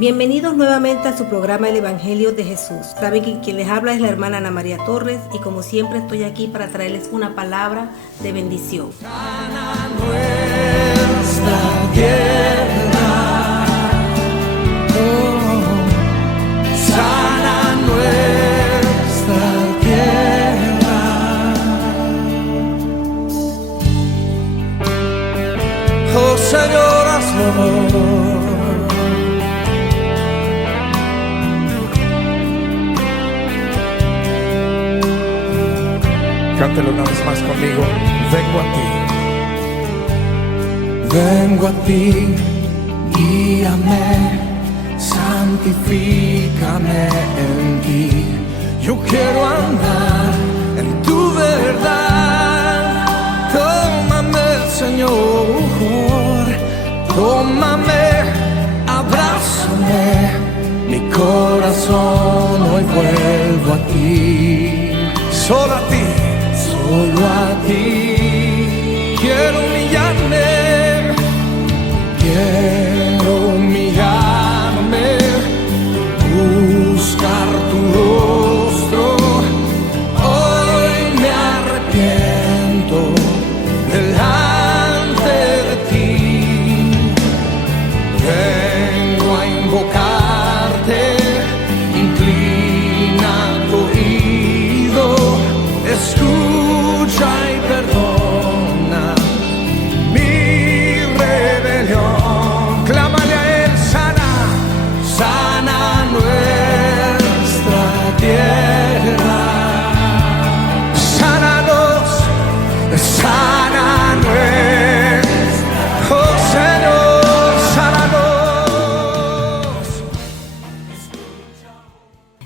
Bienvenidos nuevamente a su programa El Evangelio de Jesús. Saben que quien les habla es la hermana Ana María Torres y como siempre estoy aquí para traerles una palabra de bendición. Sana nuestra tierra, sana nuestra tierra, oh Señor, hazlo. Cántelo una vez más conmigo. Vengo a ti, guíame, santifícame en ti. Yo quiero andar en tu verdad. Tómame, Señor, tómame, abrázame. Mi corazón hoy vuelvo a ti, solo a ti. Solo a ti quiero humillarme, buscar tu rostro. Hoy me arrepiento delante de ti. Vengo a invocarte, inclina tu oído, escucha y perdona mi rebelión. Clámale a Él, sana nuestra tierra. Sánanos, sana nuestra, oh Señor, sánanos.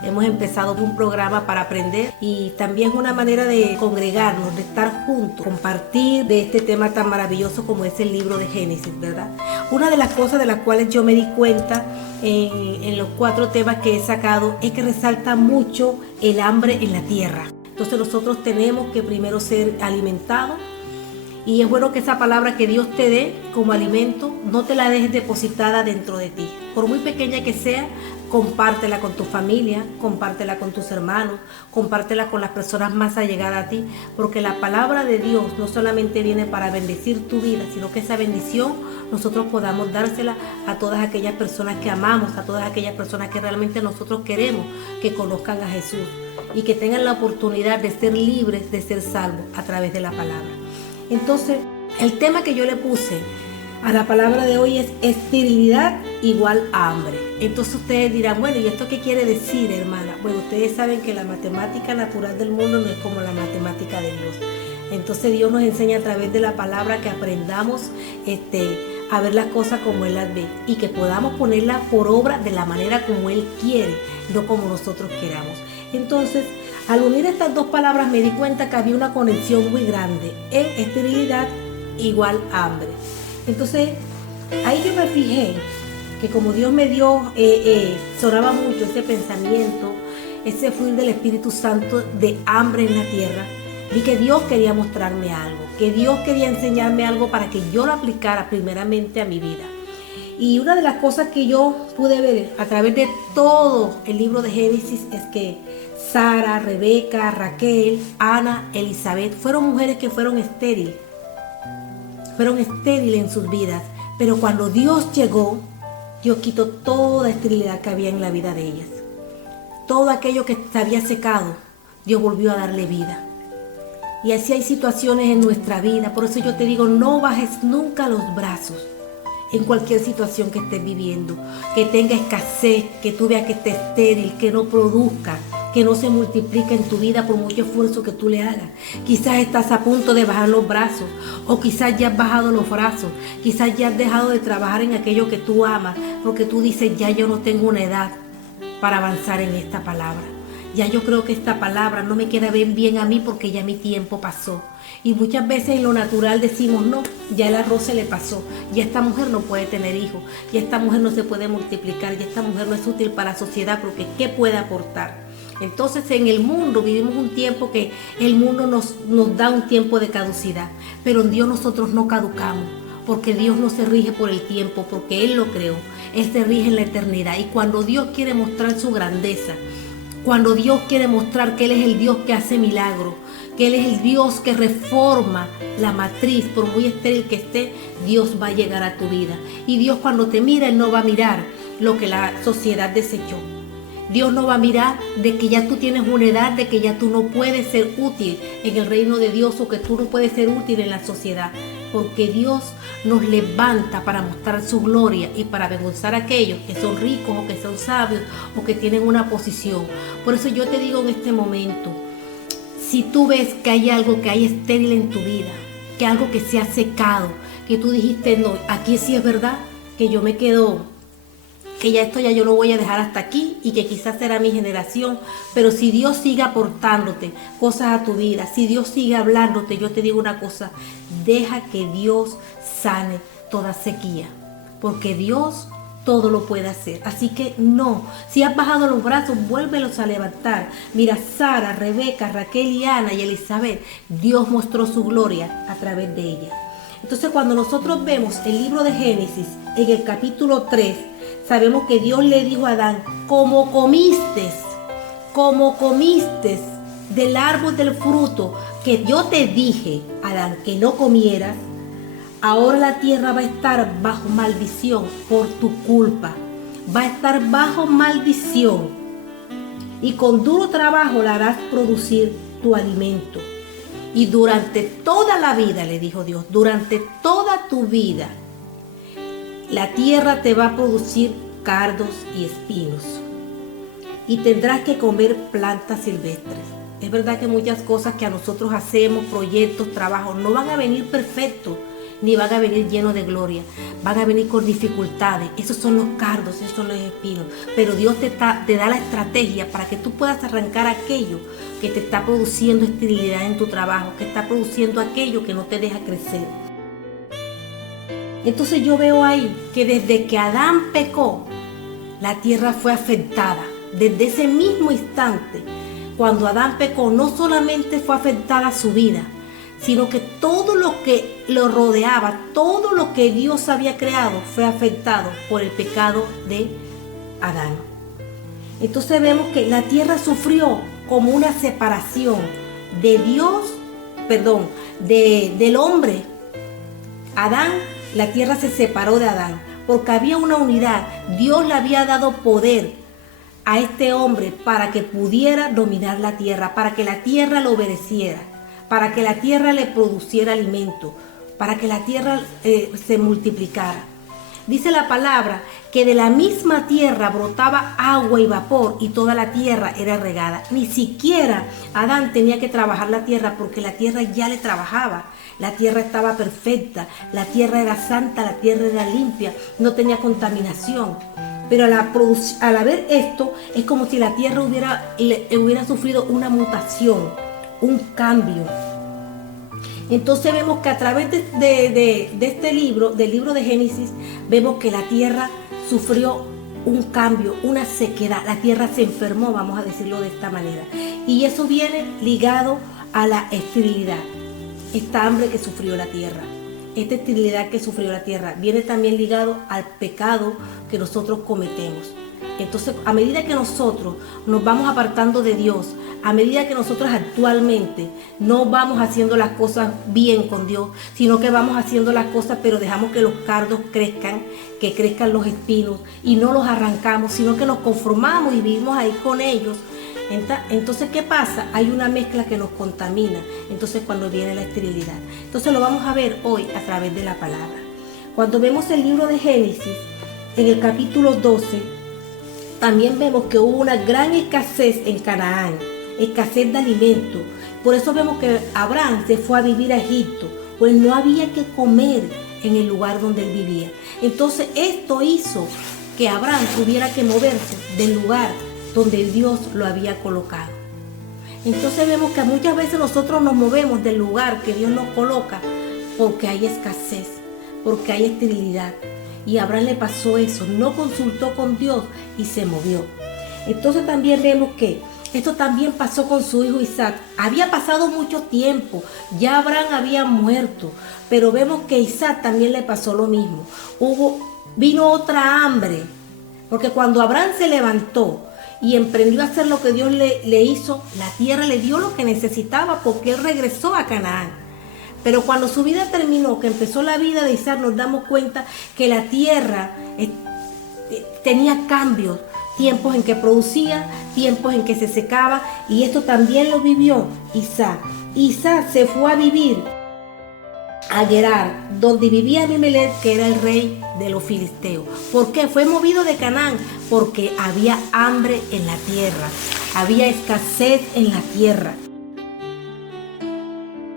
Hemos empezado un programa para aprender y también es una manera de congregarnos, de estar juntos, compartir de este tema tan maravilloso como es el libro de Génesis, ¿verdad? Una de las cosas de las cuales yo me di cuenta en los 4 temas que he sacado es que resalta mucho el hambre en la tierra. Entonces nosotros tenemos que primero ser alimentados. Y es bueno que esa palabra que Dios te dé como alimento, no te la dejes depositada dentro de ti. Por muy pequeña que sea, compártela con tu familia, compártela con tus hermanos, compártela con las personas más allegadas a ti, porque la palabra de Dios no solamente viene para bendecir tu vida, sino que esa bendición nosotros podamos dársela a todas aquellas personas que amamos, a todas aquellas personas que realmente nosotros queremos que conozcan a Jesús y que tengan la oportunidad de ser libres, de ser salvos a través de la palabra. Entonces, el tema que yo le puse a la palabra de hoy es esterilidad igual a hambre. Entonces ustedes dirán, bueno, ¿y esto qué quiere decir, hermana? Bueno, ustedes saben que la matemática natural del mundo no es como la matemática de Dios. Entonces Dios nos enseña a través de la palabra que aprendamos a ver las cosas como Él las ve y que podamos ponerlas por obra de la manera como Él quiere, no como nosotros queramos. Entonces, al unir estas dos palabras me di cuenta que había una conexión muy grande en esterilidad igual hambre. Entonces, ahí yo me fijé que como Dios me dio, sonaba mucho ese pensamiento, ese fluir del Espíritu Santo de hambre en la tierra. Vi que Dios quería mostrarme algo, que Dios quería enseñarme algo para que yo lo aplicara primeramente a mi vida. Y una de las cosas que yo pude ver a través de todo el libro de Génesis es que Sara, Rebeca, Raquel, Ana, Elizabeth fueron mujeres que fueron estériles en sus vidas, pero cuando Dios llegó, Dios quitó toda esterilidad que había en la vida de ellas. Todo aquello que se había secado, Dios volvió a darle vida. Y así hay situaciones en nuestra vida, por eso yo te digo, no bajes nunca los brazos en cualquier situación que estés viviendo, que tenga escasez, que tú veas que esté estéril, que no produzca, que no se multiplique en tu vida por mucho esfuerzo que tú le hagas. Quizás estás a punto de bajar los brazos, o quizás ya has bajado los brazos, quizás ya has dejado de trabajar en aquello que tú amas, porque tú dices, ya yo no tengo una edad para avanzar en esta palabra. Ya yo creo que esta palabra no me queda bien a mí porque ya mi tiempo pasó. Y muchas veces en lo natural decimos, no, ya el arroz se le pasó, ya esta mujer no puede tener hijos, ya esta mujer no se puede multiplicar, ya esta mujer no es útil para la sociedad porque ¿qué puede aportar? Entonces en el mundo vivimos un tiempo que el mundo nos da un tiempo de caducidad, pero en Dios nosotros no caducamos, porque Dios no se rige por el tiempo, porque Él lo creó. Él se rige en la eternidad. Y cuando Dios quiere mostrar su grandeza, cuando Dios quiere mostrar que Él es el Dios que hace milagros, que Él es el Dios que reforma la matriz, por muy estéril que esté, Dios va a llegar a tu vida. Y Dios cuando te mira, Él no va a mirar lo que la sociedad desechó. Dios no va a mirar de que ya tú tienes una edad, de que ya tú no puedes ser útil en el reino de Dios o que tú no puedes ser útil en la sociedad. Porque Dios nos levanta para mostrar su gloria y para avergonzar a aquellos que son ricos o que son sabios o que tienen una posición. Por eso yo te digo en este momento, si tú ves que hay algo que hay estéril en tu vida, que algo que se ha secado, que tú dijiste, no, aquí sí es verdad, que yo me quedo, que ya esto ya yo lo voy a dejar hasta aquí y que quizás será mi generación, pero si Dios sigue aportándote cosas a tu vida, si Dios sigue hablándote, yo te digo una cosa, deja que Dios sane toda sequía, porque Dios todo lo puede hacer. Así que no, si has bajado los brazos, vuélvelos a levantar. Mira, Sara, Rebeca, Raquel y Ana y Elizabeth, Dios mostró su gloria a través de ellas. Entonces cuando nosotros vemos el libro de Génesis en el capítulo 3, sabemos que Dios le dijo a Adán, como comiste del árbol del fruto que yo te dije, Adán, que no comieras, ahora la tierra va a estar bajo maldición por tu culpa. Va a estar bajo maldición. Y con duro trabajo la harás producir tu alimento. Y durante toda la vida, le dijo Dios, durante toda tu vida, la tierra te va a producir cardos y espinos. Y tendrás que comer plantas silvestres. Es verdad que muchas cosas que a nosotros hacemos, proyectos, trabajos, no van a venir perfectos, ni van a venir llenos de gloria, van a venir con dificultades. Esos son los cardos, esos son los espinos. Pero Dios te da la estrategia para que tú puedas arrancar aquello que te está produciendo esterilidad en tu trabajo, que está produciendo aquello que no te deja crecer. Entonces yo veo ahí que desde que Adán pecó, la tierra fue afectada. Desde ese mismo instante, cuando Adán pecó, no solamente fue afectada su vida, sino que todo lo que lo rodeaba, todo lo que Dios había creado fue afectado por el pecado de Adán. Entonces vemos que la tierra sufrió como una separación de Dios, del hombre. Adán, la tierra se separó de Adán, porque había una unidad. Dios le había dado poder a este hombre para que pudiera dominar la tierra, para que la tierra lo obedeciera, para que la tierra le produciera alimento, para que la tierra se multiplicara. Dice la palabra que de la misma tierra brotaba agua y vapor y toda la tierra era regada. Ni siquiera Adán tenía que trabajar la tierra porque la tierra ya le trabajaba. La tierra estaba perfecta, la tierra era santa, la tierra era limpia, no tenía contaminación. Pero al haber esto, es como si la tierra hubiera sufrido una mutación, un cambio. Entonces vemos que a través de este libro, del libro de Génesis, vemos que la tierra sufrió un cambio, una sequedad. La tierra se enfermó, vamos a decirlo de esta manera. Y eso viene ligado a la esterilidad. Esta hambre que sufrió la tierra, esta esterilidad que sufrió la tierra, viene también ligado al pecado que nosotros cometemos. Entonces, a medida que nosotros nos vamos apartando de Dios, a medida que nosotros actualmente no vamos haciendo las cosas bien con Dios, sino que vamos haciendo las cosas, pero dejamos que los cardos crezcan, que crezcan los espinos y no los arrancamos, sino que nos conformamos y vivimos ahí con ellos. Entonces, ¿qué pasa? Hay una mezcla que nos contamina. Entonces, cuando viene la esterilidad. Entonces, lo vamos a ver hoy a través de la palabra. Cuando vemos el libro de Génesis, en el capítulo 12, también vemos que hubo una gran escasez en Canaán, escasez de alimento. Por eso vemos que Abraham se fue a vivir a Egipto, pues no había que comer en el lugar donde él vivía. Entonces, esto hizo que Abraham tuviera que moverse del lugar donde Dios lo había colocado. Entonces vemos que muchas veces nosotros nos movemos del lugar que Dios nos coloca porque hay escasez, porque hay esterilidad. Y a Abraham le pasó eso, no consultó con Dios y se movió. Entonces también vemos que esto también pasó con su hijo Isaac. Había pasado mucho tiempo, ya Abraham había muerto, pero vemos que a Isaac también le pasó lo mismo. Hubo vino otra hambre, porque cuando Abraham se levantó y emprendió a hacer lo que Dios le hizo, la tierra le dio lo que necesitaba porque él regresó a Canaán. Pero cuando su vida terminó, que empezó la vida de Isaac, nos damos cuenta que la tierra tenía cambios, tiempos en que producía, tiempos en que se secaba, y esto también lo vivió Isaac. Isaac se fue a vivir a Gerar, donde vivía Abimelech, que era el rey de los filisteos. ¿Por qué? Fue movido de Canaán porque había hambre en la tierra, había escasez en la tierra.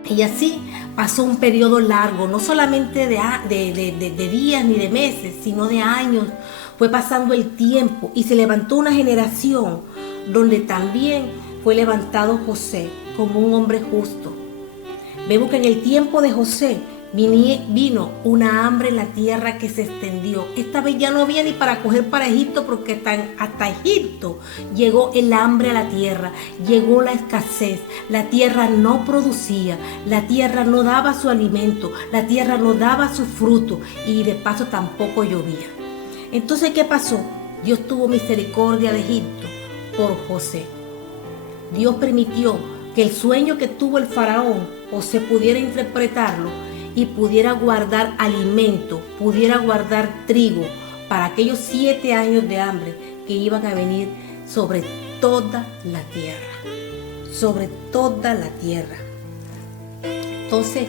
Y así pasó un periodo largo, no solamente de días ni de meses, sino de años. Fue pasando el tiempo y se levantó una generación donde también fue levantado José como un hombre justo. Vemos que en el tiempo de José vino una hambre en la tierra que se extendió. Esta vez ya no había ni para coger para Egipto, porque hasta Egipto llegó el hambre a la tierra, llegó la escasez, la tierra no producía, la tierra no daba su alimento, la tierra no daba su fruto y de paso tampoco llovía. Entonces, ¿qué pasó? Dios tuvo misericordia de Egipto por José. Dios permitió que el sueño que tuvo el faraón José pudiera interpretarlo y pudiera guardar alimento, pudiera guardar trigo para aquellos 7 años de hambre que iban a venir sobre toda la tierra, sobre toda la tierra. Entonces,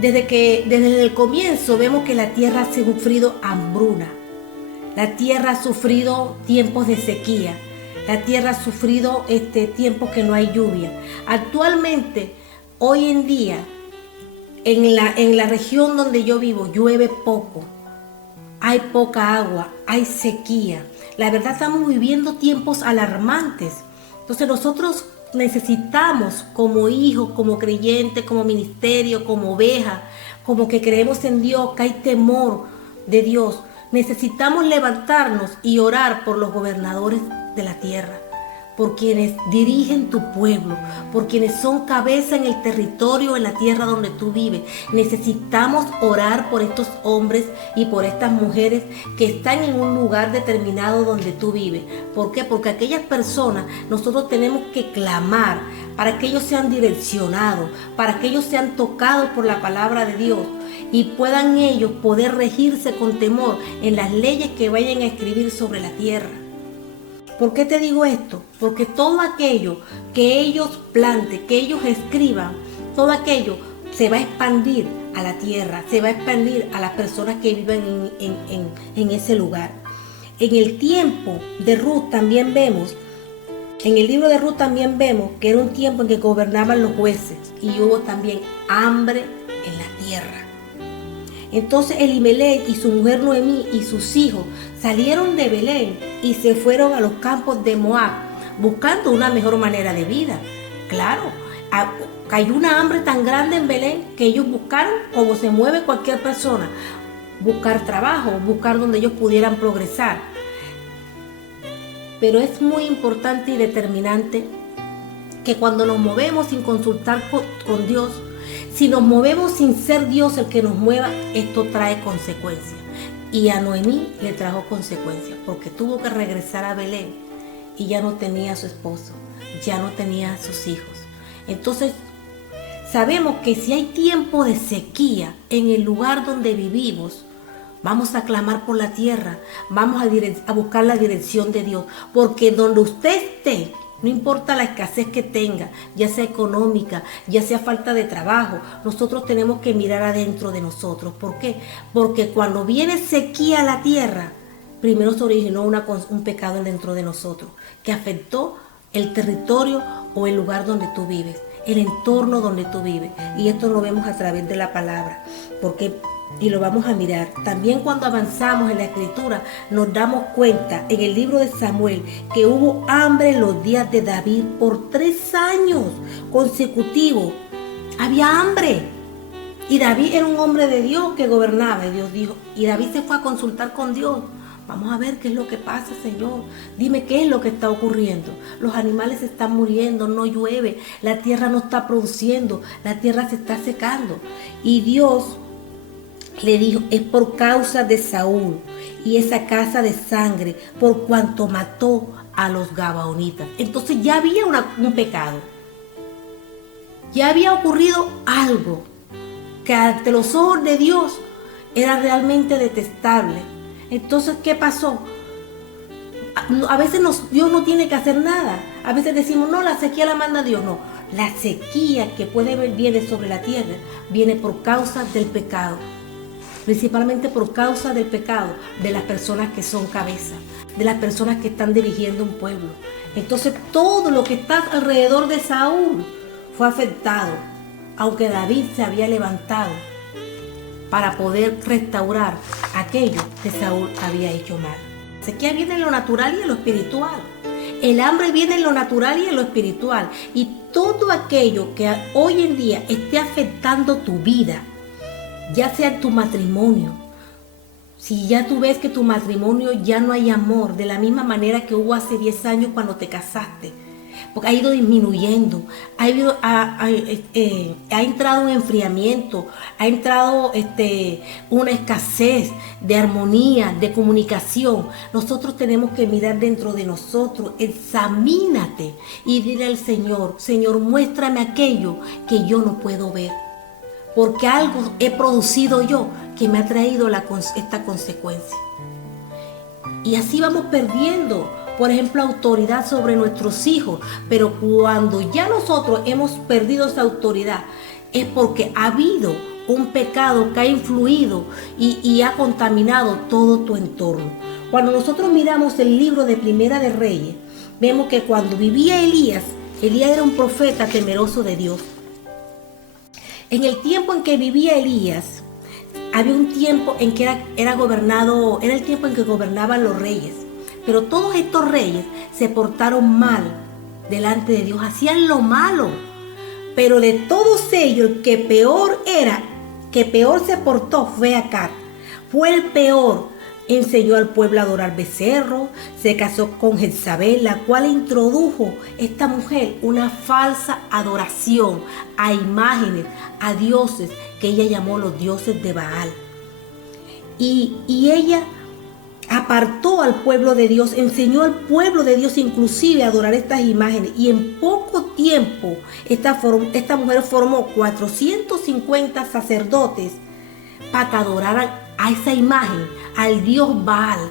desde el comienzo vemos que la tierra ha sufrido hambruna, la tierra ha sufrido tiempos de sequía, la tierra ha sufrido tiempos que no hay lluvia. Actualmente, hoy en día, en la región donde yo vivo, llueve poco, hay poca agua, hay sequía. La verdad, estamos viviendo tiempos alarmantes. Entonces nosotros necesitamos, como hijos, como creyentes, como ministerio, como oveja, como que creemos en Dios, que hay temor de Dios, necesitamos levantarnos y orar por los gobernadores de la tierra, por quienes dirigen tu pueblo, por quienes son cabeza en el territorio, en la tierra donde tú vives. Necesitamos orar por estos hombres y por estas mujeres que están en un lugar determinado donde tú vives. ¿Por qué? Porque aquellas personas nosotros tenemos que clamar para que ellos sean direccionados, para que ellos sean tocados por la palabra de Dios y puedan ellos poder regirse con temor en las leyes que vayan a escribir sobre la tierra. ¿Por qué te digo esto? Porque todo aquello que ellos planten, que ellos escriban, todo aquello se va a expandir a la tierra, se va a expandir a las personas que viven en ese lugar. En el tiempo de Ruth también vemos, en el libro de Ruth también vemos que era un tiempo en que gobernaban los jueces y hubo también hambre en la tierra. Entonces Elimelech y su mujer Noemí y sus hijos salieron de Belén y se fueron a los campos de Moab buscando una mejor manera de vida. Claro, cayó una hambre tan grande en Belén que ellos buscaron, como se mueve cualquier persona, buscar trabajo, buscar donde ellos pudieran progresar. Pero es muy importante y determinante que cuando nos movemos sin consultar con Dios, si nos movemos sin ser Dios el que nos mueva, esto trae consecuencias. Y a Noemí le trajo consecuencias porque tuvo que regresar a Belén y ya no tenía a su esposo, ya no tenía a sus hijos. Entonces, sabemos que si hay tiempo de sequía en el lugar donde vivimos, vamos a clamar por la tierra, vamos a buscar la dirección de Dios, porque donde usted esté, no importa la escasez que tenga, ya sea económica, ya sea falta de trabajo, nosotros tenemos que mirar adentro de nosotros. ¿Por qué? Porque cuando viene sequía a la tierra, primero se originó un pecado dentro de nosotros, que afectó el territorio o el lugar donde tú vives, el entorno donde tú vives. Y esto lo vemos a través de la palabra, y lo vamos a mirar. También cuando avanzamos en la escritura nos damos cuenta en el libro de Samuel que hubo hambre en los días de David por 3 años consecutivos. Había hambre. Y David era un hombre de Dios que gobernaba. Y Dios dijo, y David se fue a consultar con Dios. Vamos a ver qué es lo que pasa, Señor. Dime qué es lo que está ocurriendo. Los animales están muriendo, no llueve, la tierra no está produciendo, la tierra se está secando. Y Dios le dijo, es por causa de Saúl y esa casa de sangre por cuanto mató a los gabaonitas. Entonces ya había un pecado. Ya había ocurrido algo que ante los ojos de Dios era realmente detestable. Entonces, ¿qué pasó? A veces Dios no tiene que hacer nada. A veces decimos, no, la sequía la manda Dios. No, la sequía que viene sobre la tierra viene por causa del pecado. Principalmente por causa del pecado de las personas que son cabeza, de las personas que están dirigiendo un pueblo. Entonces todo lo que está alrededor de Saúl fue afectado, aunque David se había levantado para poder restaurar aquello que Saúl había hecho mal. La sequía viene en lo natural y en lo espiritual. El hambre viene en lo natural y en lo espiritual. Y todo aquello que hoy en día esté afectando tu vida, ya sea en tu matrimonio, si ya tú ves que tu matrimonio ya no hay amor de la misma manera que hubo hace 10 años cuando te casaste, porque ha ido disminuyendo, ha entrado un enfriamiento, ha entrado una escasez de armonía, de comunicación. Nosotros tenemos que mirar dentro de nosotros, examínate y dile al Señor, Señor, muéstrame aquello que yo no puedo ver, porque algo he producido yo que me ha traído esta consecuencia. Y así vamos perdiendo, por ejemplo, autoridad sobre nuestros hijos. Pero cuando ya nosotros hemos perdido esa autoridad, es porque ha habido un pecado que ha influido y ha contaminado todo tu entorno. Cuando nosotros miramos el libro de Primera de Reyes, vemos que cuando vivía Elías era un profeta temeroso de Dios. En el tiempo en que vivía Elías, había un tiempo en que era el tiempo en que gobernaban los reyes. Pero todos estos reyes se portaron mal delante de Dios, hacían lo malo. Pero de todos ellos, el que peor se portó fue Acab. Fue el peor. Enseñó al pueblo a adorar becerros, se casó con Jezabel, la cual introdujo esta mujer una falsa adoración a imágenes, a dioses que ella llamó los dioses de Baal. Y ella apartó al pueblo de Dios, enseñó al pueblo de Dios inclusive a adorar estas imágenes. Y en poco tiempo esta mujer formó 450 sacerdotes para que adoraran a esa imagen, al dios Baal.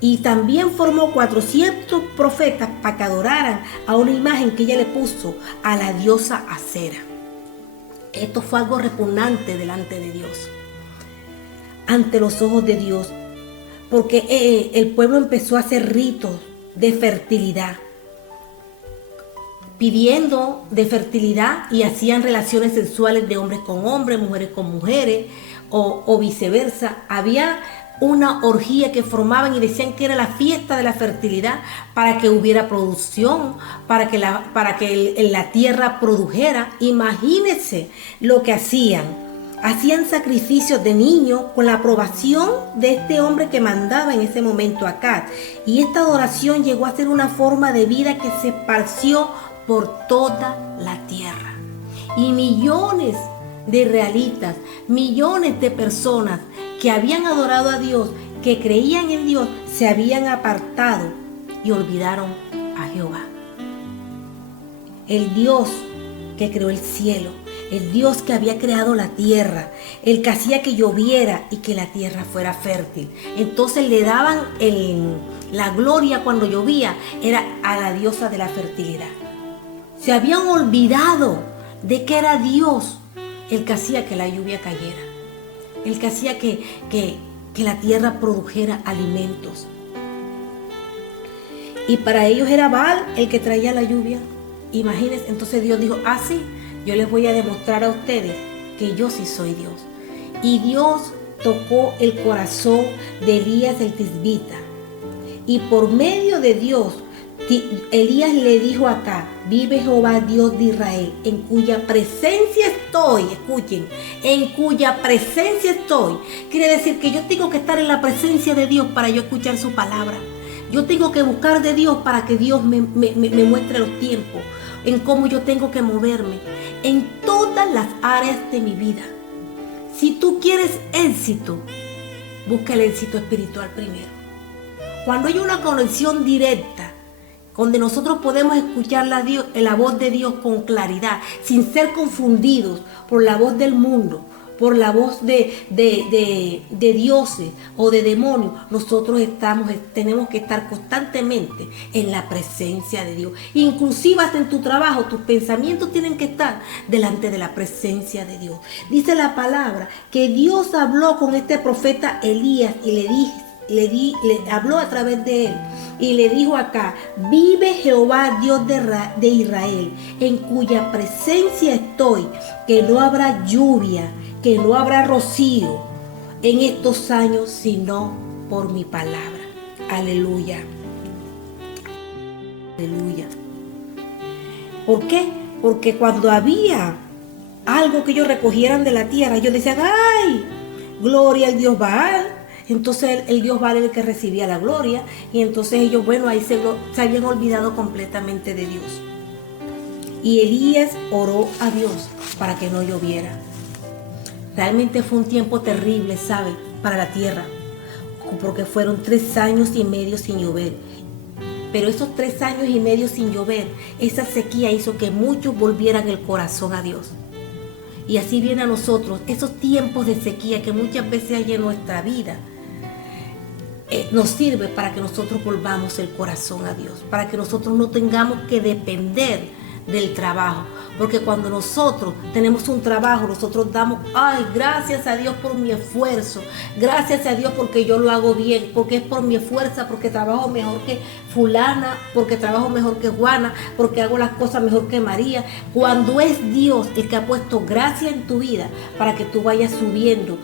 Y también formó 400 profetas para que adoraran a una imagen que ella le puso a la diosa Acera. Esto fue algo repugnante delante de Dios, ante los ojos de Dios, porque el pueblo empezó a hacer ritos de fertilidad, pidiendo de fertilidad, y hacían relaciones sexuales de hombres con hombres, mujeres con mujeres, o viceversa. Había una orgía que formaban y decían que era la fiesta de la fertilidad para que hubiera producción, para que la tierra produjera. Imagínense lo que hacían. Hacían sacrificios de niños con la aprobación de este hombre que mandaba en ese momento Acab. Y esta adoración llegó a ser una forma de vida que se esparció por toda la tierra. Y millones de israelitas, millones de personas que habían adorado a Dios, que creían en Dios, se habían apartado y olvidaron a Jehová. El Dios que creó el cielo, el Dios que había creado la tierra, el que hacía que lloviera y que la tierra fuera fértil. Entonces le daban la gloria cuando llovía, era a la diosa de la fertilidad. Se habían olvidado de que era Dios el que hacía que la lluvia cayera, el que hacía que la tierra produjera alimentos. Y para ellos era Baal el que traía la lluvia. Imagínense, entonces Dios dijo, sí, yo les voy a demostrar a ustedes que yo sí soy Dios. Y Dios tocó el corazón de Elías el tisbita. Y por medio de Dios, Elías le dijo acá, vive Jehová Dios de Israel, en cuya presencia estoy. Escuchen, en cuya presencia estoy. Quiere decir que yo tengo que estar en la presencia de Dios para yo escuchar su palabra. Yo tengo que buscar de Dios para que Dios me muestre los tiempos, en cómo yo tengo que moverme, en todas las áreas de mi vida. Si tú quieres éxito, busca el éxito espiritual primero. Cuando hay una conexión directa, donde nosotros podemos escuchar la voz de Dios con claridad, sin ser confundidos por la voz del mundo, por la voz de dioses o de demonios, nosotros tenemos que estar constantemente en la presencia de Dios. Inclusive hasta en tu trabajo, tus pensamientos tienen que estar delante de la presencia de Dios. Dice la palabra que Dios habló con este profeta Elías y le habló a través de él y le dijo acá: vive Jehová Dios de Israel, en cuya presencia estoy, que no habrá lluvia, que no habrá rocío en estos años, sino por mi palabra. Aleluya. Aleluya. ¿Por qué? Porque cuando había algo que ellos recogieran de la tierra, ellos decían: ¡ay! Gloria al Dios Baal. Entonces el Dios Baal era el que recibía la gloria, y entonces ellos, ahí se habían olvidado completamente de Dios. Y Elías oró a Dios para que no lloviera. Realmente fue un tiempo terrible, ¿sabe? Para la tierra, porque fueron 3 años y medio sin llover. Pero esos 3 años y medio sin llover, esa sequía hizo que muchos volvieran el corazón a Dios. Y así viene a nosotros esos tiempos de sequía que muchas veces hay en nuestra vida. Nos sirve para que nosotros volvamos el corazón a Dios, para que nosotros no tengamos que depender del trabajo. Porque cuando nosotros tenemos un trabajo, nosotros damos: ay, gracias a Dios por mi esfuerzo, gracias a Dios porque yo lo hago bien, porque es por mi esfuerzo, porque trabajo mejor que fulana, porque trabajo mejor que Juana, porque hago las cosas mejor que María. Cuando es Dios el que ha puesto gracia en tu vida para que tú vayas subiendo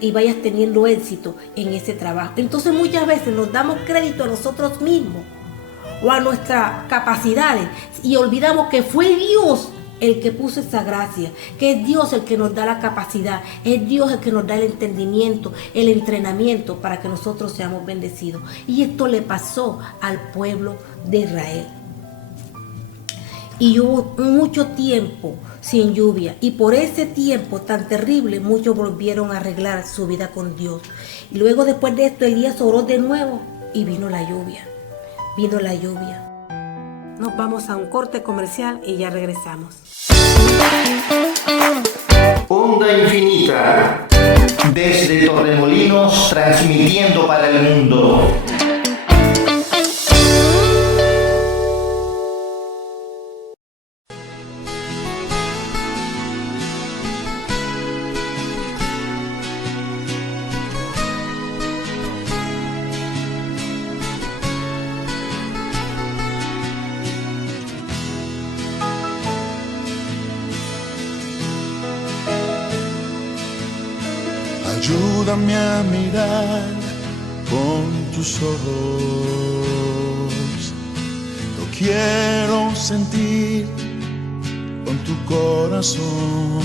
y vayas teniendo éxito en ese trabajo. Entonces muchas veces nos damos crédito a nosotros mismos o a nuestras capacidades y olvidamos que fue Dios el que puso esa gracia, que es Dios el que nos da la capacidad, es Dios el que nos da el entendimiento, el entrenamiento para que nosotros seamos bendecidos. Y esto le pasó al pueblo de Israel. Y hubo mucho tiempo sin lluvia, y por ese tiempo tan terrible muchos volvieron a arreglar su vida con Dios. Y luego, después de esto, Elías oró de nuevo y vino la lluvia. Vino la lluvia. Nos vamos a un corte comercial y ya regresamos. Onda Infinita, desde Torremolinos, transmitiendo para el mundo. Ayúdame a mirar con tus ojos, lo quiero sentir con tu corazón,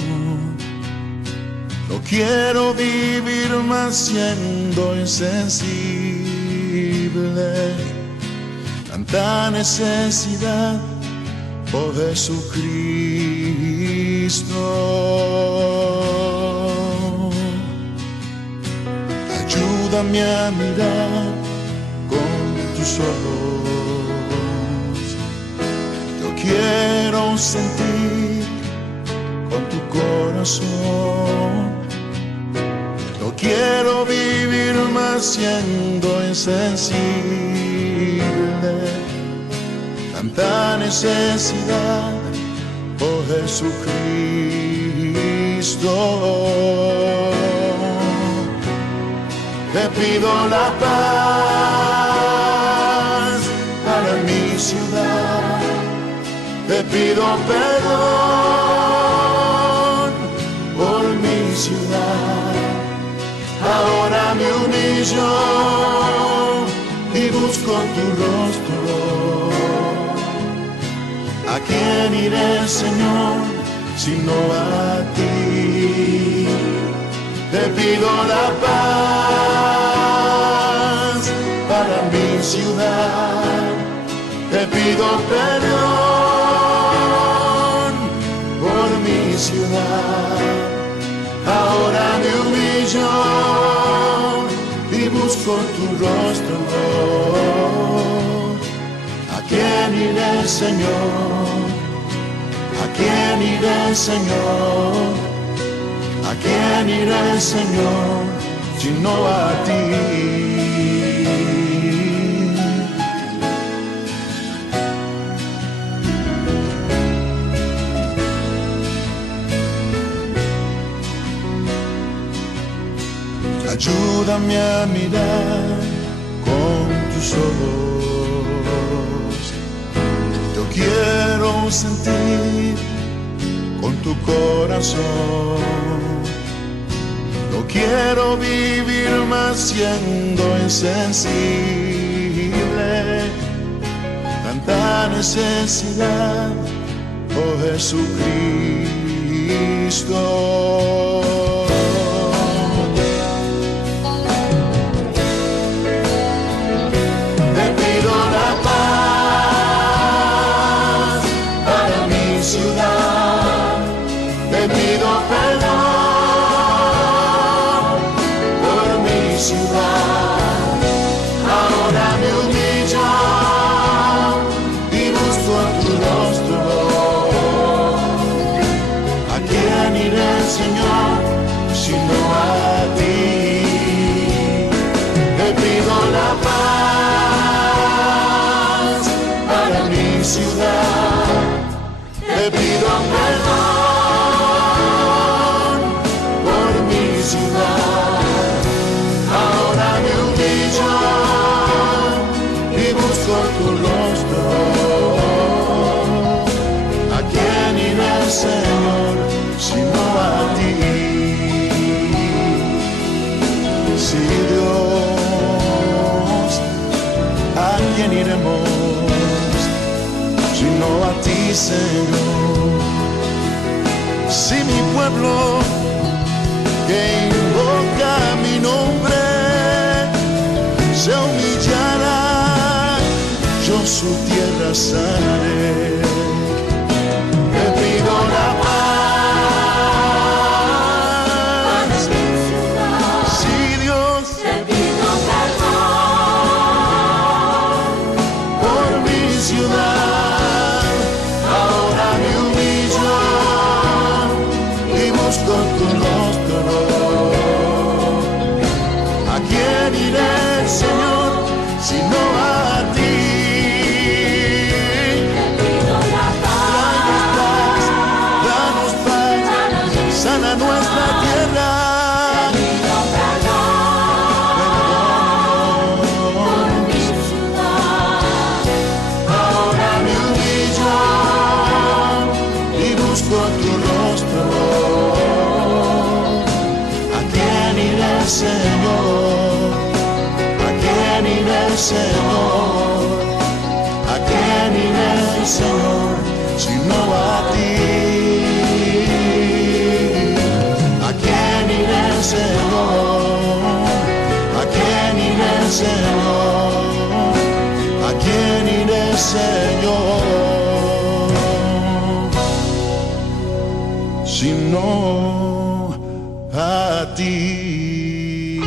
no quiero vivir más siendo insensible, tanta necesidad, oh Jesucristo. Ayúdame a mirar con tus ojos, yo quiero sentir con tu corazón, no quiero vivir más siendo insensible, tanta necesidad, oh Jesucristo. Te pido la paz para mi ciudad, te pido perdón por mi ciudad. Ahora me humillo y busco tu rostro. ¿A quién iré, Señor, sino a ti? Te pido la paz para mi ciudad, te pido perdón por mi ciudad. Ahora me humillo busco tu rostro. ¿A quién iré, Señor? ¿A quién iré, Señor? ¿A quién iré, Señor, sino a ti? Ayúdame a mirar con tus ojos. Yo quiero sentir con tu corazón. No quiero vivir más siendo insensible. Tanta necesidad, oh Jesucristo. Te pido perdón por mi ciudad. Ahora me humillo y busco tu rostro. ¿A quién iré, Señor, sino a ti? Sí, Dios, ¿a quién iremos sino a ti, Señor? Si mi pueblo que invoca mi nombre se humillara, yo su tierra sanaré. Te pido la paz. Sí, Dios, te pido perdón por mi ciudad. Ahora me humillo y busco tu rostro. ¿A quién iré, Señor, sino a ti? Te pido la paz. Danos paz, sana nuestra tierra. Te pido perdón por mi ciudad. Ahora me humillo y busco tu rostro. ¿A quién iré, Señor? ¿A quién iré, Señor? ¿A quién iré, Señor, sino a ti? ¿A quién iré, Señor? ¿A quién iré, Señor? ¿A quién iré, Señor, sino a ti?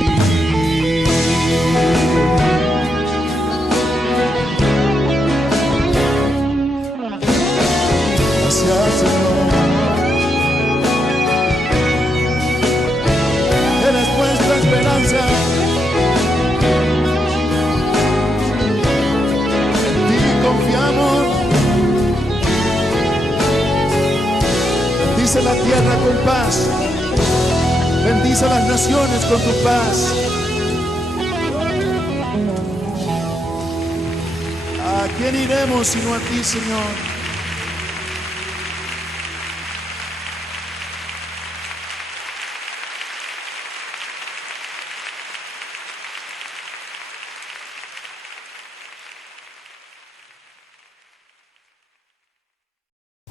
Gracias, Señor. Eres nuestra esperanza. En ti confiamos. Bendice la tierra con paz. Bendice a las naciones con tu paz. ¿A quién iremos sino a ti, Señor?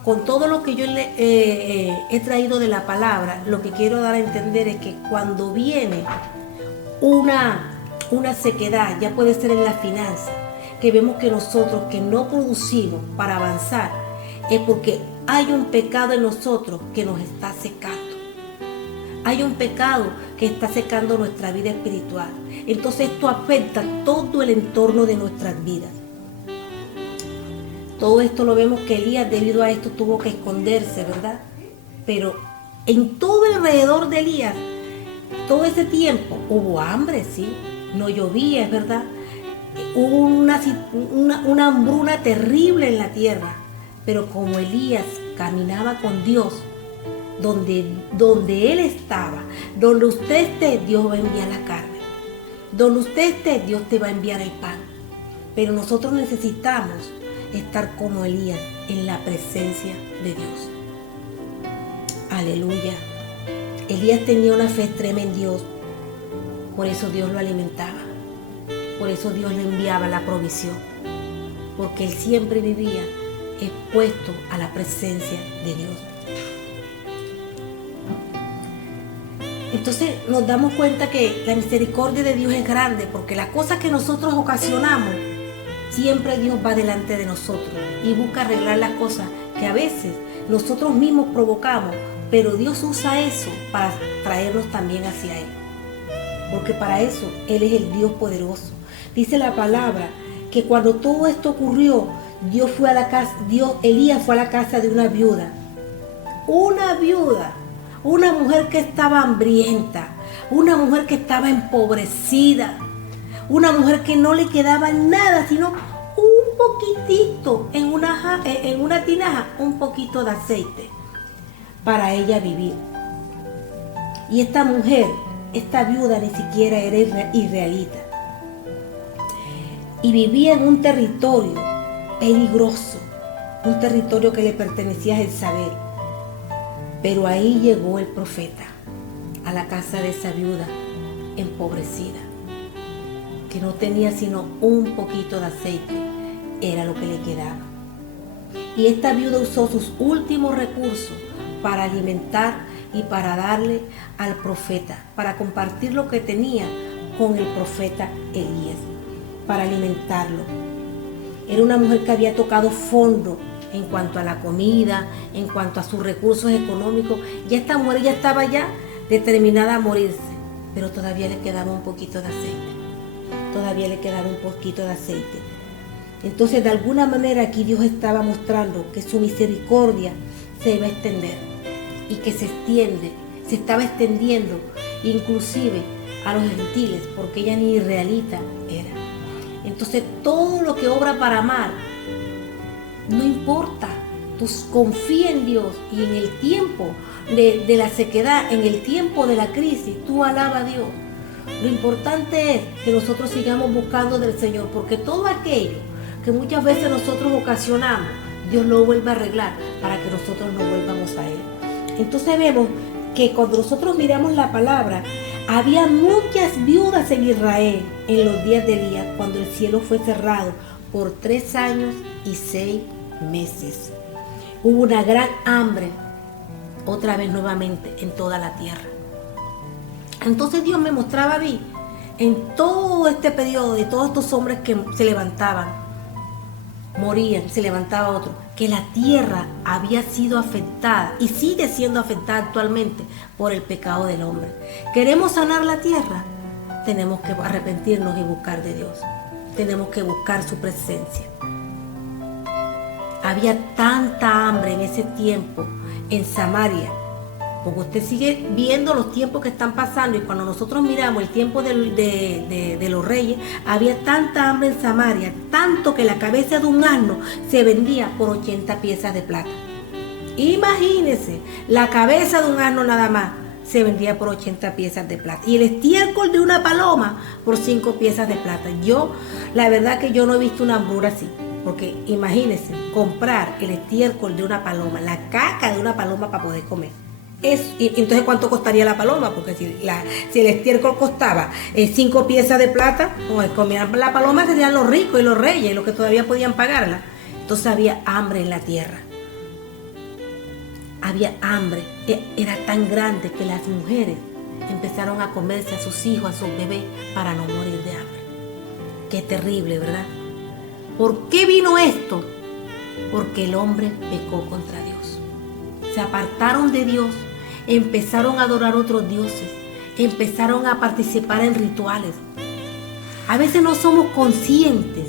Con todo lo que yo he traído de la palabra, lo que quiero dar a entender es que cuando viene una sequedad, ya puede ser en la finanza, que vemos que nosotros que no producimos para avanzar, es porque hay un pecado en nosotros que nos está secando. hay un pecado que está secando nuestra vida espiritual. Entonces esto afecta todo el entorno de nuestras vidas. Todo esto lo vemos que Elías debido a esto tuvo que esconderse, ¿verdad? Pero en todo alrededor de Elías, todo ese tiempo hubo hambre, sí, no llovía, es verdad. Hubo una hambruna terrible en la tierra, pero como Elías caminaba con Dios, donde él estaba, donde usted esté, Dios va a enviar la carne. Donde usted esté, Dios te va a enviar el pan. Pero nosotros necesitamos estar como Elías en la presencia de Dios. Aleluya. Elías tenía una fe extrema en Dios. Por eso Dios lo alimentaba. Por eso Dios le enviaba la provisión. Porque él siempre vivía expuesto a la presencia de Dios. Entonces nos damos cuenta que la misericordia de Dios es grande, porque las cosas que nosotros ocasionamos, siempre Dios va delante de nosotros y busca arreglar las cosas que a veces nosotros mismos provocamos, pero Dios usa eso para traernos también hacia Él. Porque para eso Él es el Dios poderoso. Dice la palabra que cuando todo esto ocurrió, Elías fue a la casa de una viuda. Una mujer que estaba hambrienta, una mujer que estaba empobrecida, una mujer que no le quedaba nada, sino un poquitito en una tinaja, un poquito de aceite para ella vivir. Y esta mujer, esta viuda ni siquiera era israelita. Y vivía en un territorio peligroso, un territorio que le pertenecía a Jezabel. Pero ahí llegó el profeta a la casa de esa viuda empobrecida, que no tenía sino un poquito de aceite, era lo que le quedaba. Y esta viuda usó sus últimos recursos para alimentar y para darle al profeta, para compartir lo que tenía con el profeta Elías, para alimentarlo. Era una mujer que había tocado fondo en cuanto a la comida, en cuanto a sus recursos económicos. Ya esta mujer ya estaba ya determinada a morirse, pero todavía le quedaba un poquito de aceite. Entonces, de alguna manera aquí Dios estaba mostrando que su misericordia se iba a extender y que se estaba extendiendo inclusive a los gentiles, porque ella ni israelita era. Entonces, todo lo que obra para mal, no importa, tú confía en Dios, y en el tiempo de la sequedad, en el tiempo de la crisis, tú alaba a Dios. Lo importante es que nosotros sigamos buscando del Señor, porque todo aquello que muchas veces nosotros ocasionamos, Dios lo vuelve a arreglar para que nosotros no volvamos a Él. Entonces vemos que cuando nosotros miramos la palabra, había muchas viudas en Israel en los días de Elías, cuando el cielo fue cerrado por 3 años y 6 meses. Hubo una gran hambre, otra vez nuevamente, en toda la tierra. Entonces Dios me mostraba a mí, en todo este periodo, de todos estos hombres que se levantaban, morían, se levantaba otro, que la tierra había sido afectada y sigue siendo afectada actualmente por el pecado del hombre. ¿Queremos sanar la tierra? Tenemos que arrepentirnos y buscar de Dios. Tenemos que buscar su presencia. Había tanta hambre en ese tiempo en Samaria, porque usted sigue viendo los tiempos que están pasando, y cuando nosotros miramos el tiempo de los reyes, había tanta hambre en Samaria, tanto que la cabeza de un asno se vendía por 80 piezas de plata. Imagínense, la cabeza de un asno nada más se vendía por 80 piezas de plata, y el estiércol de una paloma por 5 piezas de plata. La verdad que yo no he visto una hambruna así. Porque imagínense, comprar el estiércol de una paloma, la caca de una paloma para poder comer. Y entonces, ¿cuánto costaría la paloma? Porque si el estiércol costaba 5 piezas de plata, pues comían la paloma, serían los ricos y los reyes, los que todavía podían pagarla. Entonces había hambre en la tierra. Había hambre. Era tan grande que las mujeres empezaron a comerse a sus hijos, a sus bebés, para no morir de hambre. Qué terrible, ¿verdad? ¿Por qué vino esto? Porque el hombre pecó contra Dios. Se apartaron de Dios empezaron a adorar otros dioses, empezaron a participar en rituales. A veces no somos conscientes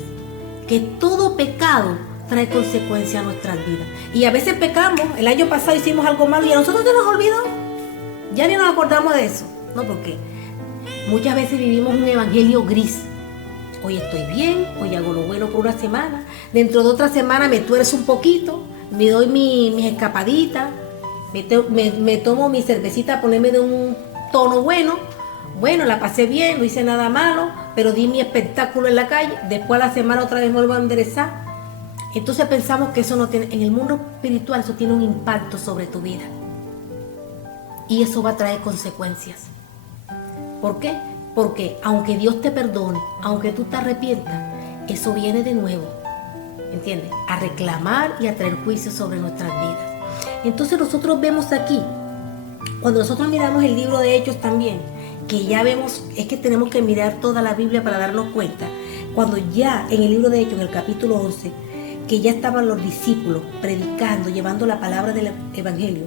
que todo pecado trae consecuencias a nuestras vidas. Y a veces pecamos. El año pasado hicimos algo malo y a nosotros se nos olvidó. Ya ni nos acordamos de eso. No, porque muchas veces vivimos un evangelio gris. Hoy estoy bien, hoy hago lo bueno por una semana. Dentro de otra semana me tuerzo un poquito, me doy mis escapaditas, me tomo mi cervecita, ponerme de un tono bueno. Bueno, la pasé bien, no hice nada malo, pero di mi espectáculo en la calle. Después a la semana otra vez vuelvo a enderezar. Entonces pensamos que eso no tiene, en el mundo espiritual eso tiene un impacto sobre tu vida. Y eso va a traer consecuencias. ¿Por qué? Porque aunque Dios te perdone, aunque tú te arrepientas, eso viene de nuevo, ¿entiendes? A reclamar y a traer juicio sobre nuestras vidas. Entonces nosotros vemos aquí, cuando nosotros miramos el libro de Hechos también, que ya vemos, es que tenemos que mirar toda la Biblia para darnos cuenta, cuando ya en el libro de Hechos, en el capítulo 11, que ya estaban los discípulos predicando, llevando la palabra del Evangelio.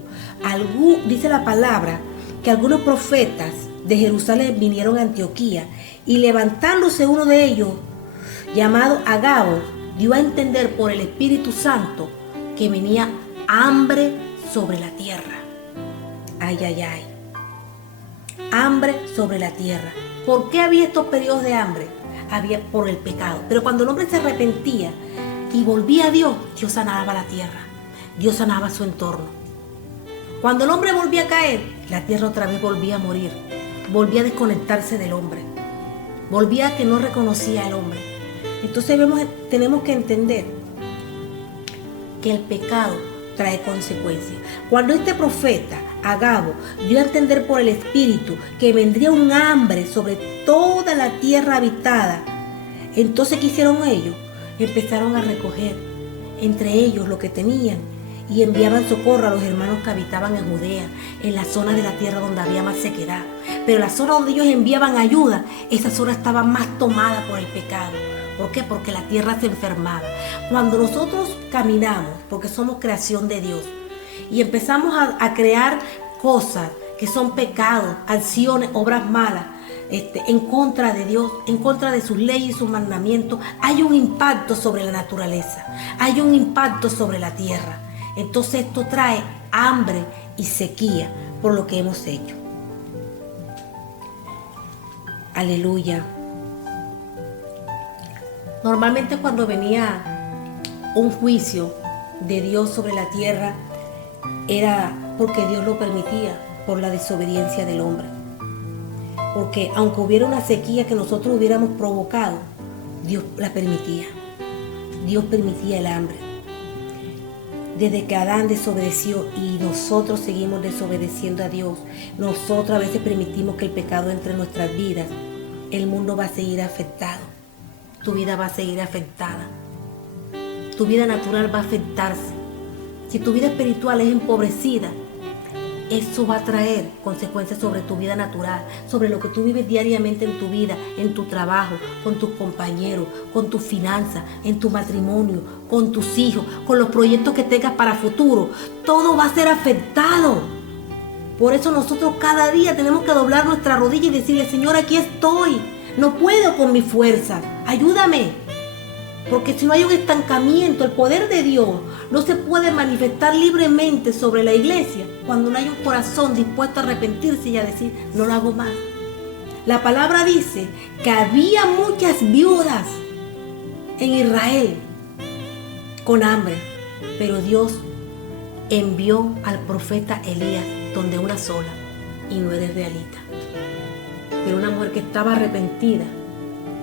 Dice la palabra que algunos profetas de Jerusalén vinieron a Antioquía y levantándose uno de ellos, llamado Agabo, dio a entender por el Espíritu Santo que venía hambre sobre la tierra. Ay, ay, ay. Hambre sobre la tierra. ¿Por qué había estos periodos de hambre? Había por el pecado. Pero cuando el hombre se arrepentía y volvía a Dios, Dios sanaba la tierra. Dios sanaba su entorno. Cuando el hombre volvía a caer, la tierra otra vez volvía a morir. Volvía a desconectarse del hombre. Volvía a que no reconocía al hombre. Entonces tenemos que entender que el pecado trae consecuencias. Cuando este profeta, Agabo, dio a entender por el Espíritu que vendría un hambre sobre toda la tierra habitada, entonces ¿qué hicieron ellos? Empezaron a recoger entre ellos lo que tenían y enviaban socorro a los hermanos que habitaban en Judea, en la zona de la tierra donde había más sequedad. Pero la zona donde ellos enviaban ayuda, esa zona estaba más tomada por el pecado. ¿Por qué? Porque la tierra se enfermaba. Cuando nosotros caminamos, porque somos creación de Dios, y empezamos a crear cosas que son pecados, acciones, obras malas, en contra de Dios, en contra de sus leyes y sus mandamientos, hay un impacto sobre la naturaleza, hay un impacto sobre la tierra. Entonces esto trae hambre y sequía por lo que hemos hecho. Aleluya. Normalmente cuando venía un juicio de Dios sobre la tierra, era porque Dios lo permitía, por la desobediencia del hombre. Porque aunque hubiera una sequía que nosotros hubiéramos provocado, Dios la permitía. Dios permitía el hambre. Desde que Adán desobedeció y nosotros seguimos desobedeciendo a Dios, nosotros a veces permitimos que el pecado entre en nuestras vidas, el mundo va a seguir afectado. Tu vida va a seguir afectada. Tu vida natural va a afectarse. Si tu vida espiritual es empobrecida, eso va a traer consecuencias sobre tu vida natural, sobre lo que tú vives diariamente en tu vida, en tu trabajo, con tus compañeros, con tus finanzas, en tu matrimonio, con tus hijos, con los proyectos que tengas para futuro. Todo va a ser afectado. Por eso nosotros cada día tenemos que doblar nuestra rodilla y decirle: Señor, aquí estoy. No puedo con mi fuerza. Ayúdame. Porque si no hay un estancamiento, el poder de Dios no se puede manifestar libremente sobre la iglesia cuando no hay un corazón dispuesto a arrepentirse y a decir: no lo hago más. La palabra dice que había muchas viudas en Israel con hambre, pero Dios envió al profeta Elías donde una sola, y no era israelita, pero una mujer que estaba arrepentida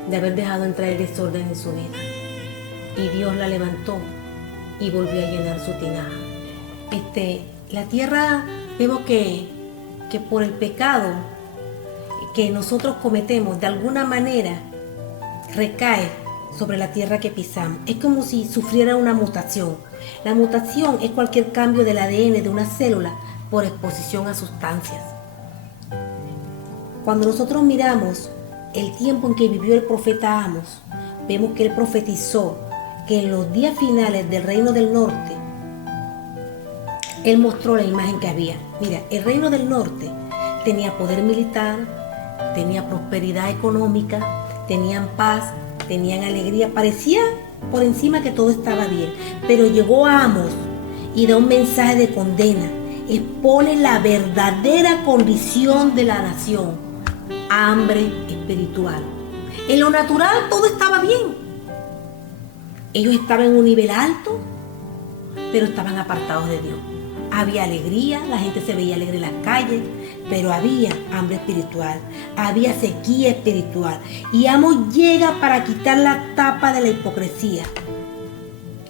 de haber dejado entrar el desorden en su vida. Y Dios la levantó y volvió a llenar su tinaja. La tierra, vemos que por el pecado que nosotros cometemos, de alguna manera recae sobre la tierra que pisamos. Es como si sufriera una mutación. La mutación es cualquier cambio del ADN de una célula por exposición a sustancias. Cuando nosotros miramos el tiempo en que vivió el profeta Amos, vemos que él profetizó que en los días finales del reino del norte, Él mostró la imagen que había. Mira, el reino del norte tenía poder militar, tenía prosperidad económica, tenían paz, tenían alegría. Parecía por encima que todo estaba bien. Pero llegó Amos y da un mensaje de condena. Expone la verdadera condición de la nación: hambre espiritual. En lo natural todo estaba bien. Ellos estaban en un nivel alto, pero estaban apartados de Dios. Había alegría, la gente se veía alegre en las calles, pero había hambre espiritual, había sequía espiritual. Y Amos llega para quitar la tapa de la hipocresía.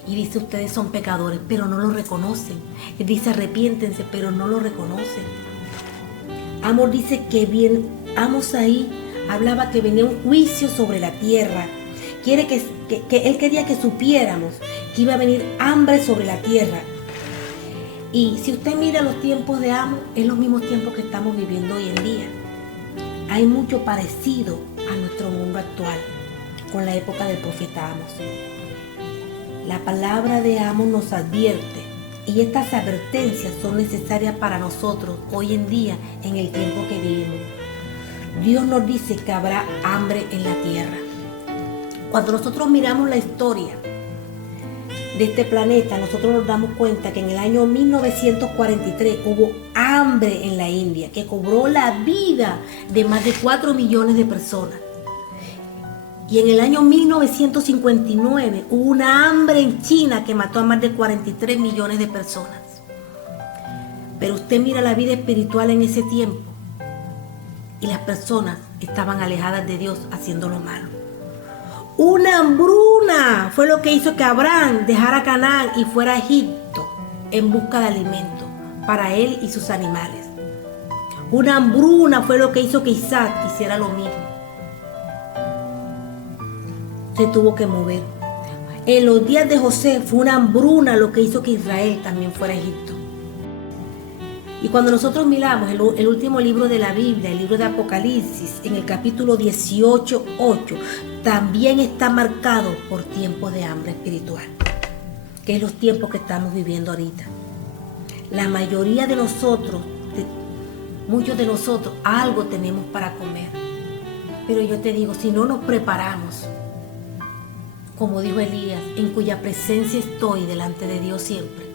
Y dice: ustedes son pecadores, pero no lo reconocen. Él dice: arrepiéntense, pero no lo reconocen. Amos dice que bien, Amos ahí hablaba que venía un juicio sobre la tierra. Él quería que supiéramos que iba a venir hambre sobre la tierra. Y si usted mira los tiempos de Amos, es los mismos tiempos que estamos viviendo hoy en día. Hay mucho parecido a nuestro mundo actual con la época del profeta Amos. La palabra de Amos nos advierte, y estas advertencias son necesarias para nosotros hoy en día, en el tiempo que vivimos. Dios nos dice que habrá hambre en la tierra. Cuando nosotros miramos la historia de este planeta, nosotros nos damos cuenta que en el año 1943 hubo hambre en la India, que cobró la vida de más de 4 millones de personas. Y en el año 1959 hubo una hambre en China que mató a más de 43 millones de personas. Pero usted mira la vida espiritual en ese tiempo y las personas estaban alejadas de Dios haciendo lo malo. Una hambruna fue lo que hizo que Abraham dejara Canaán y fuera a Egipto en busca de alimento para él y sus animales. Una hambruna fue lo que hizo que Isaac hiciera lo mismo. Se tuvo que mover. En los días de José fue una hambruna lo que hizo que Israel también fuera a Egipto. Y cuando nosotros miramos el último libro de la Biblia, el libro de Apocalipsis, en el capítulo 18:8, también está marcado por tiempos de hambre espiritual, que es los tiempos que estamos viviendo ahorita. La mayoría de nosotros, muchos de nosotros, algo tenemos para comer. Pero yo te digo, si no nos preparamos, como dijo Elías, en cuya presencia estoy delante de Dios siempre,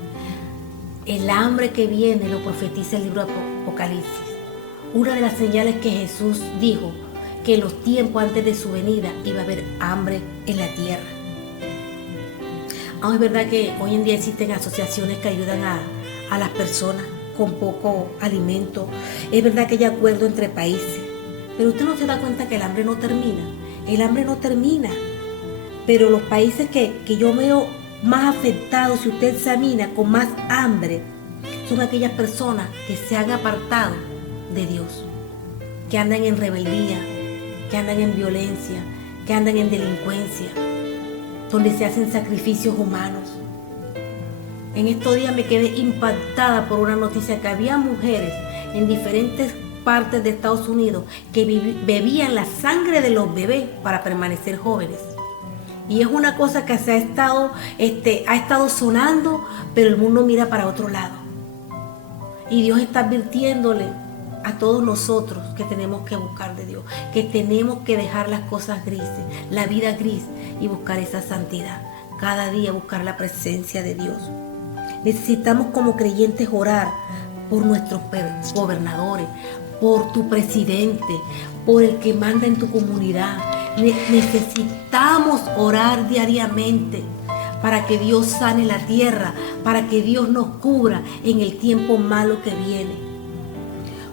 el hambre que viene lo profetiza el libro de Apocalipsis. Una de las señales que Jesús dijo, que en los tiempos antes de su venida iba a haber hambre en la tierra. Aún es verdad que hoy en día existen asociaciones que ayudan a las personas con poco alimento. Es verdad que hay acuerdos entre países, pero usted no se da cuenta que el hambre no termina. El hambre no termina. Pero los países que yo veo más afectados, si usted examina, con más hambre, son aquellas personas que se han apartado de Dios, que andan en rebeldía, que andan en violencia, que andan en delincuencia, donde se hacen sacrificios humanos. En estos días me quedé impactada por una noticia que había mujeres en diferentes partes de Estados Unidos que bebían la sangre de los bebés para permanecer jóvenes. Y es una cosa que ha estado sonando, pero el mundo mira para otro lado. Y Dios está advirtiéndole a todos nosotros que tenemos que buscar de Dios, que tenemos que dejar las cosas grises, la vida gris, y buscar esa santidad. Cada día buscar la presencia de Dios. Necesitamos como creyentes orar por nuestros gobernadores, por tu presidente, por el que manda en tu comunidad. Necesitamos orar diariamente para que Dios sane la tierra, para que Dios nos cubra en el tiempo malo que viene.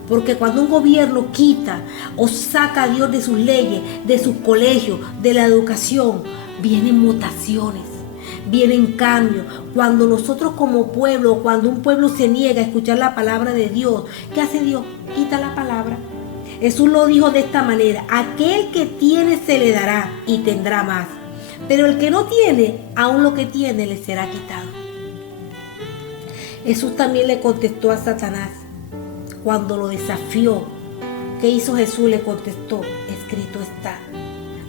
Porque cuando un gobierno quita o saca a Dios de sus leyes, de sus colegios, de la educación, vienen mutaciones, vienen cambios. Cuando nosotros como pueblo, cuando un pueblo se niega a escuchar la palabra de Dios, ¿qué hace Dios? Quita la palabra. Jesús lo dijo de esta manera: aquel que tiene se le dará y tendrá más, pero el que no tiene, aún lo que tiene le será quitado. Jesús también le contestó a Satanás cuando lo desafió. ¿Qué hizo Jesús? Le contestó: escrito está,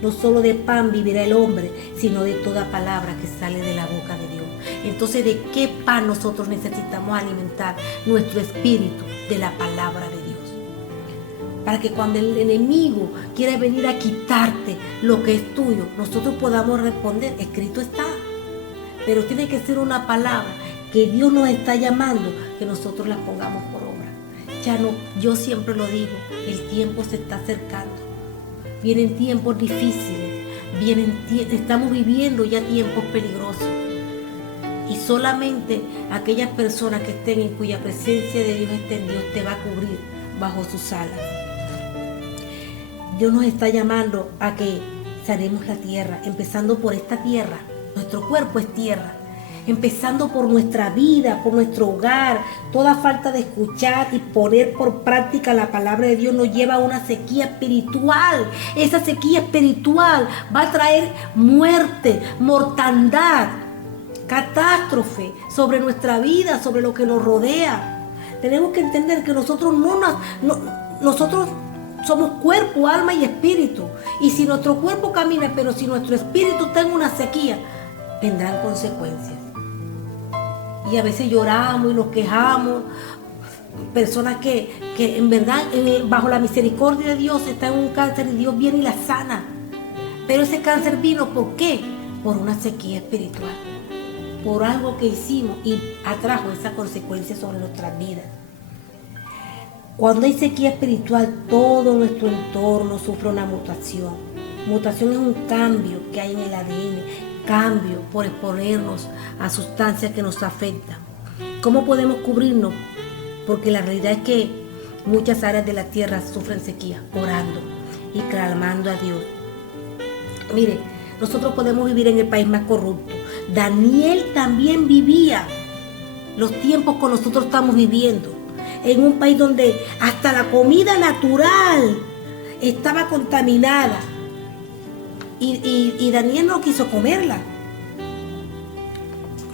no solo de pan vivirá el hombre, sino de toda palabra que sale de la boca de Dios. Entonces, ¿de qué pan nosotros necesitamos alimentar nuestro espíritu? De la palabra de Dios. Para que cuando el enemigo quiera venir a quitarte lo que es tuyo, nosotros podamos responder, escrito está. Pero tiene que ser una palabra que Dios nos está llamando, que nosotros la pongamos por obra. Ya no, yo siempre lo digo, el tiempo se está acercando. Vienen tiempos difíciles, estamos viviendo ya tiempos peligrosos. Y solamente aquellas personas que estén en cuya presencia de Dios esté, Dios te va a cubrir bajo sus alas. Dios nos está llamando a que sanemos la tierra, empezando por esta tierra. Nuestro cuerpo es tierra. Empezando por nuestra vida, por nuestro hogar. Toda falta de escuchar y poner por práctica la palabra de Dios nos lleva a una sequía espiritual. Esa sequía espiritual va a traer muerte, mortandad, catástrofe sobre nuestra vida, sobre lo que nos rodea. Tenemos que entender que nosotros nosotros somos cuerpo, alma y espíritu. Y si nuestro cuerpo camina, pero si nuestro espíritu está en una sequía, vendrán consecuencias. Y a veces lloramos y nos quejamos. Personas que en verdad, bajo la misericordia de Dios, están en un cáncer y Dios viene y la sana. Pero ese cáncer vino, ¿por qué? Por una sequía espiritual. Por algo que hicimos y atrajo esa consecuencia sobre nuestras vidas. Cuando hay sequía espiritual, todo nuestro entorno sufre una mutación. Mutación es un cambio que hay en el ADN, cambio por exponernos a sustancias que nos afectan. ¿Cómo podemos cubrirnos? Porque la realidad es que muchas áreas de la tierra sufren sequía, orando y clamando a Dios. Mire, nosotros podemos vivir en el país más corrupto. Daniel también vivía los tiempos que nosotros estamos viviendo. En un país donde hasta la comida natural estaba contaminada. Y Daniel no quiso comerla.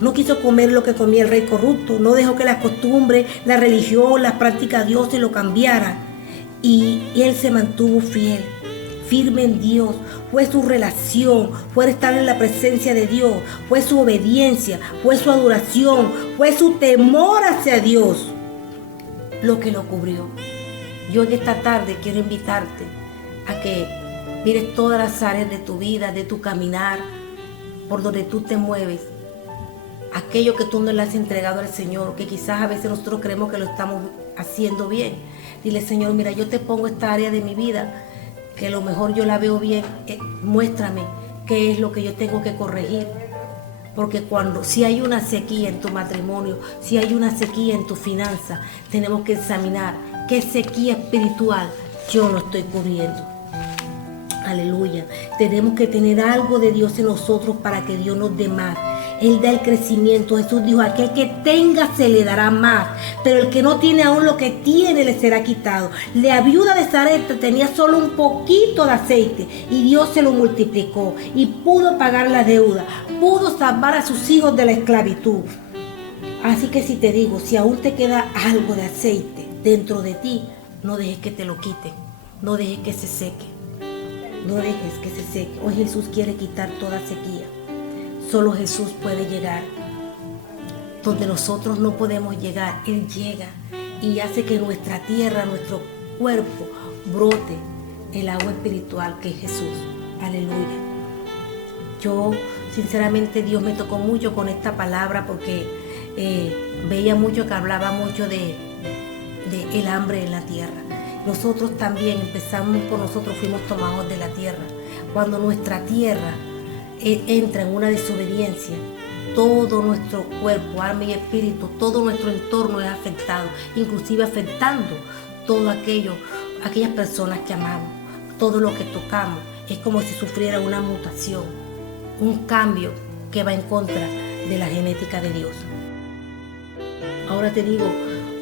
No quiso comer lo que comía el rey corrupto. No dejó que las costumbres, la religión, las prácticas de Dios se lo cambiaran. Y él se mantuvo fiel, firme en Dios. Fue su relación, fue estar en la presencia de Dios, fue su obediencia, fue su adoración, fue su temor hacia Dios lo que lo cubrió. Yo en esta tarde quiero invitarte a que mires todas las áreas de tu vida, de tu caminar, por donde tú te mueves. Aquello que tú no le has entregado al Señor, que quizás a veces nosotros creemos que lo estamos haciendo bien. Dile, Señor, mira, yo te pongo esta área de mi vida, que a lo mejor yo la veo bien. Muéstrame qué es lo que yo tengo que corregir. Porque si hay una sequía en tu matrimonio, si hay una sequía en tu finanza, tenemos que examinar qué sequía espiritual yo no estoy cubriendo. Aleluya. Tenemos que tener algo de Dios en nosotros para que Dios nos dé más. Él da el crecimiento. Jesús dijo, aquel que tenga se le dará más, pero el que no tiene aún lo que tiene le será quitado. La viuda de Sarepta tenía solo un poquito de aceite y Dios se lo multiplicó y pudo pagar la deuda, pudo salvar a sus hijos de la esclavitud. Así que si te digo, si aún te queda algo de aceite dentro de ti, no dejes que te lo quiten, no dejes que se seque, no dejes que se seque. Hoy Jesús quiere quitar toda sequía. Solo Jesús puede llegar donde nosotros no podemos llegar. Él llega y hace que nuestra tierra, nuestro cuerpo, brote el agua espiritual que es Jesús. Aleluya. Yo, sinceramente, Dios me tocó mucho con esta palabra porque veía mucho que hablaba mucho de el hambre en la tierra. Nosotros también empezamos por nosotros, fuimos tomados de la tierra. Cuando nuestra tierra entra en una desobediencia, todo nuestro cuerpo, alma y espíritu, todo nuestro entorno es afectado, inclusive afectando todo aquellas personas que amamos. Todo lo que tocamos es como si sufriera una mutación, un cambio que va en contra de la genética de Dios. Ahora te digo,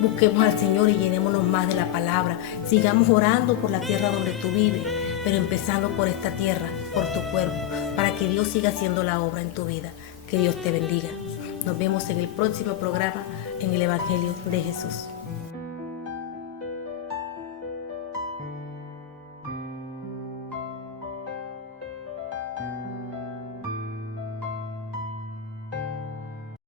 busquemos al Señor y llenémonos más de la palabra. Sigamos orando por la tierra donde tú vives, pero empezando por esta tierra, por tu cuerpo, para que Dios siga haciendo la obra en tu vida. Que Dios te bendiga. Nos vemos en el próximo programa en el Evangelio de Jesús.